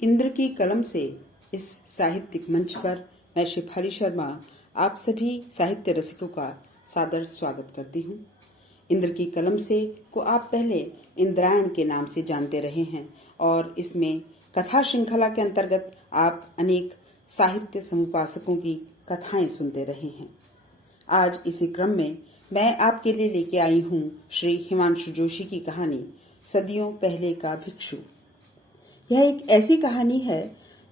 इंद्र की कलम से इस साहित्यिक मंच पर मैं शेफाली शर्मा आप सभी साहित्य रसिकों का सादर स्वागत करती हूँ। इंद्र की कलम से को आप पहले इंद्रायण के नाम से जानते रहे हैं और इसमें कथा श्रृंखला के अंतर्गत आप अनेक साहित्य समुपासकों की कथाएं सुनते रहे हैं। आज इसी क्रम में मैं आपके लिए लेके आई हूँ श्री हिमांशु जोशी की कहानी सदियों पहले का भिक्षु। यह एक ऐसी कहानी है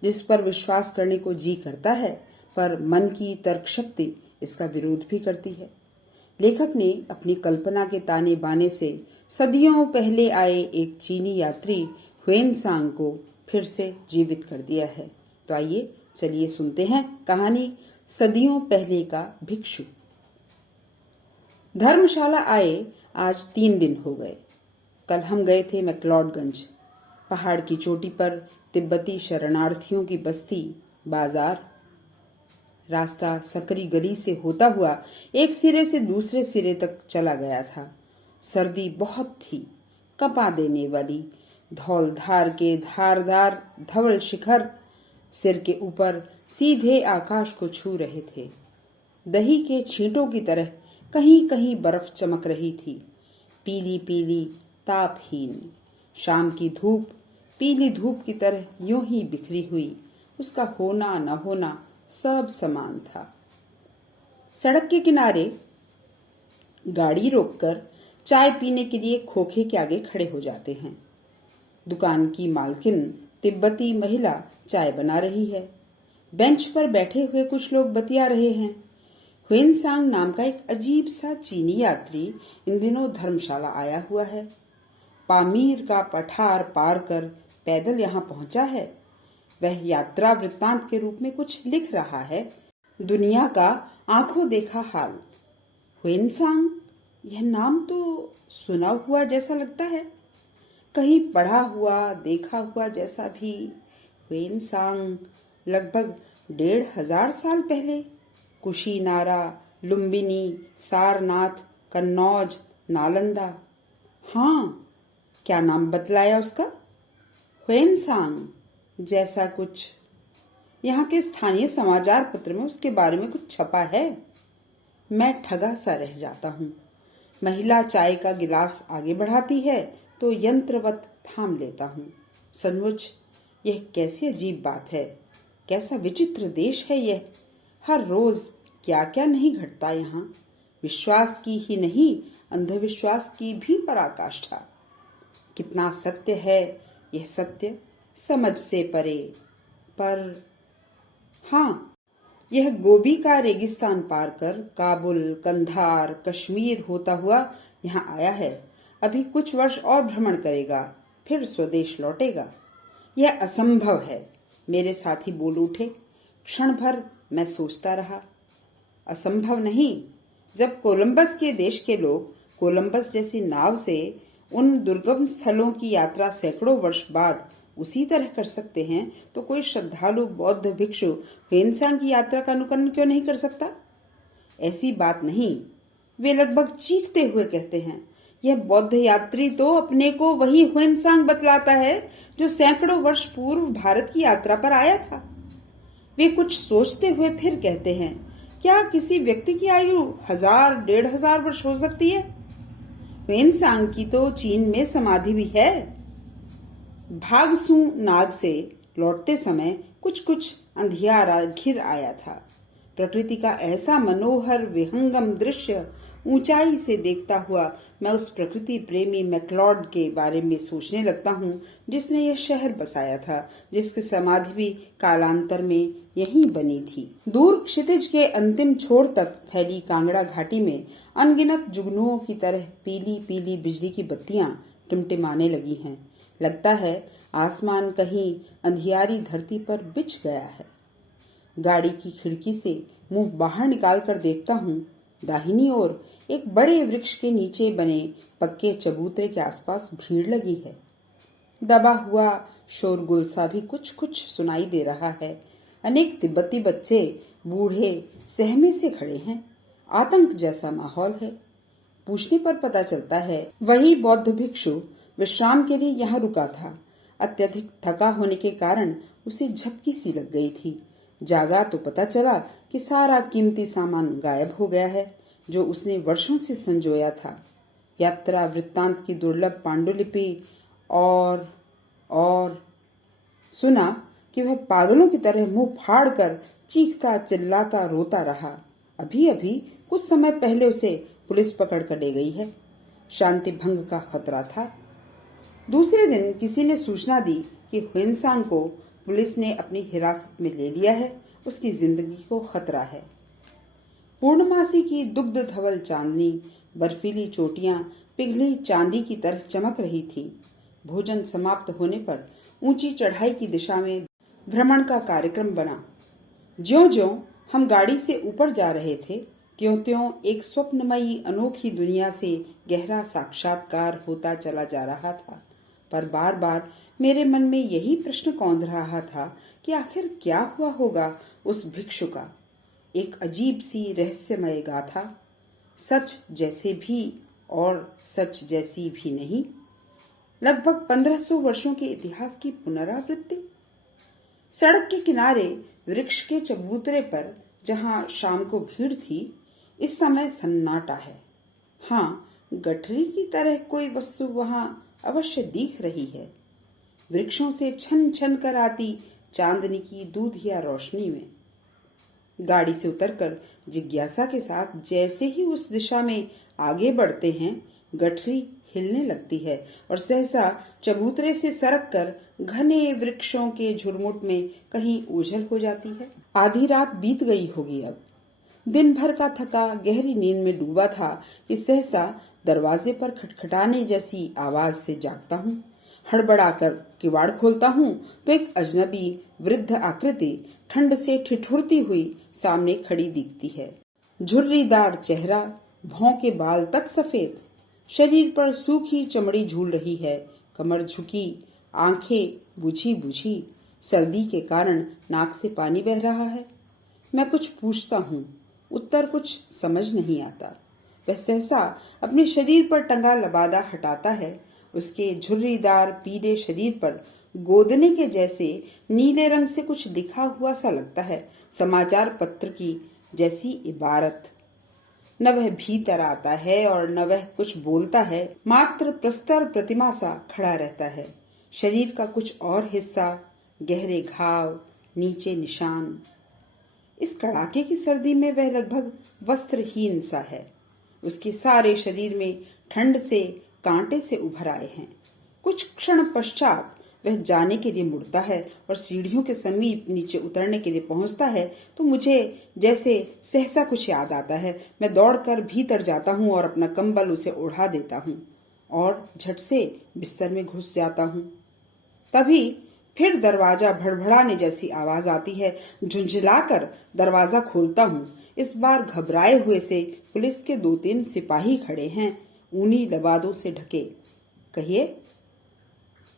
जिस पर विश्वास करने को जी करता है, पर मन की तर्क शक्ति इसका विरोध भी करती है। लेखक ने अपनी कल्पना के ताने बाने से सदियों पहले आए एक चीनी यात्री हुएनसांग को फिर से जीवित कर दिया है। तो आइए चलिए सुनते हैं कहानी सदियों पहले का भिक्षु। धर्मशाला आए आज 3 दिन हो गए। कल हम गए थे मैक्लोडगंज। पहाड़ की चोटी पर तिब्बती शरणार्थियों की बस्ती, बाजार। रास्ता सकरी गली से होता हुआ एक सिरे से दूसरे सिरे तक चला गया था। सर्दी बहुत थी, कपा देने वाली। धौलधार के धारदार धवल शिखर सिर के ऊपर सीधे आकाश को छू रहे थे। दही के छींटों की तरह कहीं कहीं बर्फ चमक रही थी, पीली पीली, तापहीन। शाम की धूप पीली धूप की तरह यूं ही बिखरी हुई। उसका होना न होना सब समान था। सड़क के किनारे गाड़ी रोककर चाय पीने के लिए खोखे के आगे खड़े हो जाते हैं। दुकान की मालकिन तिब्बती महिला चाय बना रही है। बेंच पर बैठे हुए कुछ लोग बतिया रहे हैं। हुएनसांग नाम का एक अजीब सा चीनी यात्री इन दिनों धर्मशाला आया हुआ है। पामीर का पठार पार कर पैदल यहाँ पहुंचा है। वह यात्रा वृत्तांत के रूप में कुछ लिख रहा है। दुनिया का आंखों देखा हाल। हुएनसांग, यह नाम तो सुना हुआ जैसा लगता है, कहीं पढ़ा हुआ देखा हुआ जैसा भी। हुएनसांग लगभग 1500 साल पहले कुशीनारा, लुम्बिनी, सारनाथ, कन्नौज, नालंदा। हाँ, क्या नाम बतलाया उसका? हुएनसांग जैसा कुछ। यहाँ के स्थानीय समाचार पत्र में उसके बारे में कुछ छपा है। मैं ठगा सा रह जाता हूँ। महिला चाय का गिलास आगे बढ़ाती है तो यंत्रवत थाम लेता हूँ। सचमुच यह कैसी अजीब बात है, कैसा विचित्र देश है यह। हर रोज क्या क्या नहीं घटता यहाँ। विश्वास की ही नहीं, अंधविश्वास की भी पराकाष्ठा। कितना सत्य है यह सत्य, समझ से परे। पर हाँ, यह गोबी का रेगिस्तान पार कर काबुल, कंधार, कश्मीर होता हुआ यहाँ आया है। अभी कुछ वर्ष और भ्रमण करेगा, फिर स्वदेश लौटेगा। यह असंभव है, मेरे साथी बोल उठे। क्षण भर मैं सोचता रहा। असंभव नहीं। जब कोलंबस के देश के लोग कोलंबस जैसी नाव से उन दुर्गम स्थलों की यात्रा सैकड़ों वर्ष बाद उसी तरह कर सकते हैं, तो कोई श्रद्धालु बौद्ध भिक्षु हुएनसांग की यात्रा का अनुकरण क्यों नहीं कर सकता? ऐसी बात नहीं। वे लगभग चीखते हुए कहते हैं, यह बौद्ध यात्री तो अपने को वही हुएनसांग बतलाता है जो सैकड़ों वर्ष पूर्व भारत की यात्रा पर आया था। वे कुछ सोचते हुए फिर कहते हैं, क्या किसी व्यक्ति की आयु 1000-1500 वर्ष हो सकती है? हुएनसांग की तो चीन में समाधि भी है। भागसू नाग से लौटते समय कुछ कुछ अंधियारा घिर आया था। प्रकृति का ऐसा मनोहर विहंगम दृश्य ऊंचाई से देखता हुआ मैं उस प्रकृति प्रेमी मैक्लॉड के बारे में सोचने लगता हूँ जिसने यह शहर बसाया था, जिसकी समाधि भी कालांतर में यहीं बनी थी। दूर क्षितिज के अंतिम छोर तक फैली कांगड़ा घाटी में अनगिनत जुगनुओं की तरह पीली पीली बिजली की बत्तियां टिमटिमाने लगी हैं। लगता है आसमान कहीं अंधियारी धरती पर बिछ गया है। गाड़ी की खिड़की से मुंह बाहर निकालकर देखता हूँ। दाहिनी ओर एक बड़े वृक्ष के नीचे बने पक्के चबूतरे के आसपास भीड़ लगी है। दबा हुआ शोरगुल सा भी कुछ कुछ सुनाई दे रहा है। अनेक तिब्बती बच्चे, बूढ़े सहमे से खड़े हैं। आतंक जैसा माहौल है। पूछने पर पता चलता है वही बौद्ध भिक्षु विश्राम के लिए यहाँ रुका था। अत्यधिक थका होने के कारण उसे झपकी सी लग गई थी। जागा तो पता चला कि सारा कीमती सामान गायब हो गया है जो उसने वर्षों से संजोया था। यात्रा वृत्तांत की दुर्लभ पांडुलिपि और सुना कि वह पागलों की तरह मुंह फाड़कर चीखता चिल्लाता रोता रहा। अभी अभी कुछ समय पहले उसे पुलिस पकड़ कर ले गई है। शांति भंग का खतरा था। दूसरे दिन किसी ने सूचना दी कि ह्वेनसांग को पुलिस ने अपनी हिरासत में ले लिया है। उसकी जिंदगी को खतरा है। पूर्णमासी की दुग्ध धवल चांदनी, बर्फीली चोटियां पिघली चांदी की तरह चमक रही थी। भोजन समाप्त होने पर ऊंची चढ़ाई की दिशा में भ्रमण का कार्यक्रम बना। ज्यों-ज्यों हम गाड़ी से ऊपर जा रहे थे, त्यों-त्यों एक स्वप्नमयी अनोखी दुनिया से गहरा साक्षात्कार होता चला जा रहा था। पर बार-बार मेरे मन में यही प्रश्न कौंध रहा था कि आखिर क्या हुआ होगा उस भिक्षु का। एक अजीब सी रहस्यमय गाथा, सच जैसे भी और सच जैसी भी नहीं। लगभग 1500 वर्षों के इतिहास की पुनरावृत्ति। सड़क के किनारे वृक्ष के चबूतरे पर जहां शाम को भीड़ थी, इस समय सन्नाटा है। हाँ, गठरी की तरह कोई वस्तु वहां अवश्य दिख रही है, वृक्षों से छन छन कर आती चांदनी की दूधिया रोशनी में। गाड़ी से उतरकर जिज्ञासा के साथ जैसे ही उस दिशा में आगे बढ़ते हैं, गठरी हिलने लगती है और सहसा चबूतरे से सरक कर घने वृक्षों के झुरमुट में कहीं ओझल हो जाती है। आधी रात बीत गई होगी अब। दिन भर का थका गहरी नींद में डूबा था कि सहसा दरवाजे पर खटखटाने जैसी आवाज से जागता हूँ। हड़बड़ाकर किवाड़ खोलता हूँ तो एक अजनबी वृद्ध आकृति ठंड से ठिठुरती हुई सामने खड़ी दिखती है। झुर्रीदार चेहरा, भौं के बाल तक सफेद, शरीर पर सूखी चमड़ी झूल रही है, कमर झुकी, आंखें बुझी बुझी, सर्दी के कारण नाक से पानी बह रहा है। मैं कुछ पूछता हूँ, उत्तर कुछ समझ नहीं आता। वह सहसा अपने शरीर पर टंगा लबादा हटाता है। उसके झुर्रीदार पीले शरीर पर गोदने के जैसे नीले रंग से कुछ लिखा हुआ सा लगता है, समाचार पत्र की जैसी इबारत। न वह भीतर आता है और न वह कुछ बोलता है, मात्र प्रस्तर प्रतिमा सा खड़ा रहता है। शरीर का कुछ और हिस्सा, गहरे घाव, नीचे निशान। इस कड़ाके की सर्दी में वह लगभग वस्त्रहीन सा है। उसके सारे शरीर में ठंड से कांटे से उभर आए हैं। कुछ क्षण पश्चात वह जाने के लिए मुड़ता है और सीढ़ियों के समीप नीचे उतरने के लिए पहुंचता है तो मुझे जैसे सहसा कुछ याद आता है। मैं दौड़कर भीतर जाता हूं और अपना कंबल उसे ओढ़ा देता हूं और झट से बिस्तर में घुस जाता हूं। तभी फिर दरवाजा भड़भड़ाने जैसी आवाज आती है। झुंझलाकर दरवाजा खोलता हूं। इस बार घबराए हुए से पुलिस के 2-3 सिपाही खड़े हैं, ऊनी लबादों से ढके। कहिए,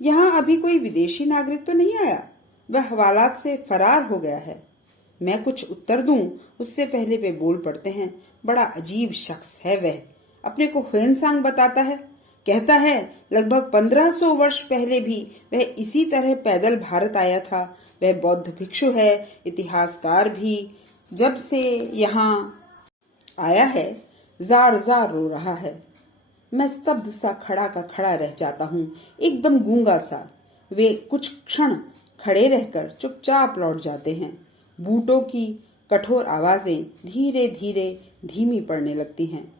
यहाँ अभी कोई विदेशी नागरिक तो नहीं आया? वह हवालात से फरार हो गया है। मैं कुछ उत्तर दूं उससे पहले वे बोल पड़ते हैं। बड़ा अजीब शख्स है वह। अपने को ह्वेनसांग बताता है। कहता है लगभग 1500 वर्ष पहले भी वह इसी तरह पैदल भारत आया था। वह बौद्ध भिक्षु है, इतिहासकार भी। जब से यहाँ आया है, जार जार रो रहा है। मैं स्तब्ध सा खड़ा का खड़ा रह जाता हूँ, एकदम गूंगा सा। वे कुछ क्षण खड़े रहकर चुपचाप लौट जाते हैं। बूटों की कठोर आवाजें धीरे धीरे धीमी पड़ने लगती हैं।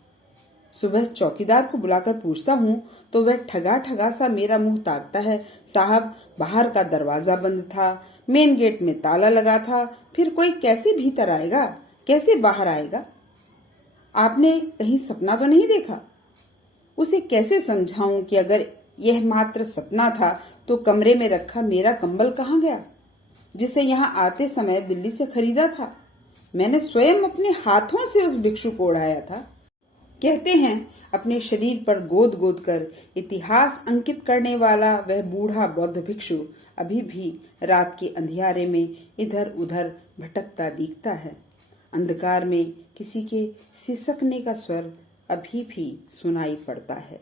सुबह चौकीदार को बुलाकर पूछता हूँ तो वह ठगा ठगा सा मेरा मुंह ताकता है। साहब, बाहर का दरवाजा बंद था, मेन गेट में ताला लगा था, फिर कोई कैसे भीतर आएगा, कैसे बाहर आएगा? आपने कहीं सपना तो नहीं देखा? उसे कैसे समझाऊं कि अगर यह मात्र सपना था तो कमरे में रखा मेरा कंबल कहाँ गया, जिसे यहाँ आते समय दिल्ली से खरीदा था? मैंने स्वयं अपने हाथों से उस भिक्षु को ओढ़ाया था। कहते हैं अपने शरीर पर गोद गोद कर इतिहास अंकित करने वाला वह बूढ़ा बौद्ध भिक्षु अभी भी रात के अंधियारे में इधर उधर भटकता दिखता है। अंधकार में किसी के सिसकने का स्वर अभी भी सुनाई पड़ता है।